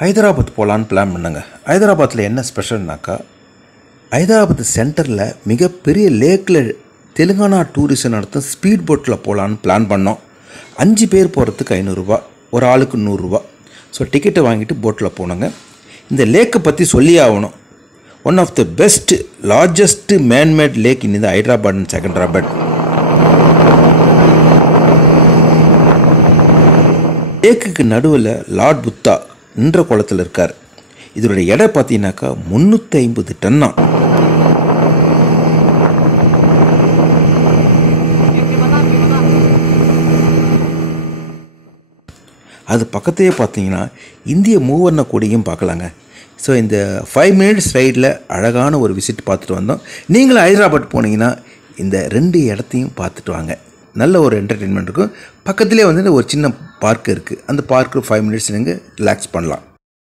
ஹைதராபாத் போகலான்னு பிளான் பண்ணுங்க. ஹைதராபாத்தில் என்ன ஸ்பெஷல்னாக்கா, ஹைதராபாத் சென்டரில் மிகப்பெரிய லேக்கில் தெலுங்கானா டூரிஸ்ட் நடத்தும் ஸ்பீட் போட்டில் போகலான்னு பிளான் பண்ணோம். 5 பேர் போகிறதுக்கு 500 ரூபா, ஒரு ஆளுக்கு 100 ரூபா. ஸோ டிக்கெட்டை வாங்கிட்டு போட்டில் போனோங்க. இந்த லேக்கை பற்றி சொல்லியே ஆகணும். One of the best largest manmade lake in இந்த ஹைதராபாத் அண்ட் செகண்டராபாத். லேக்குக்கு நடுவில் லார்ட் புத்தா நின்ற குளத்தில் இருக்கார். இதனுடைய எடை பார்த்தீங்கன்னாக்கா 350 டன்னா. அது பக்கத்தையே பார்த்தீங்கன்னா இந்திய மூவர்ண கொடியும் பார்க்கலாங்க. ஸோ இந்த 5 மினிட்ஸ் ரைடில் அழகான ஒரு விசிட் பார்த்துட்டு வந்தோம். நீங்களும் ஹைதராபாத் போனீங்கன்னா இந்த 2 இடத்தையும் பார்த்துட்டு வாங்க. நல்ல ஒரு என்டர்டெயின்மெண்ட் இருக்கும். பக்கத்துலேயே வந்து ஒரு சின்ன பார்க் இருக்குது. அந்த பார்க்கு 5 மினிட்ஸ் நீங்கள் ரிலாக்ஸ் பண்ணலாம்.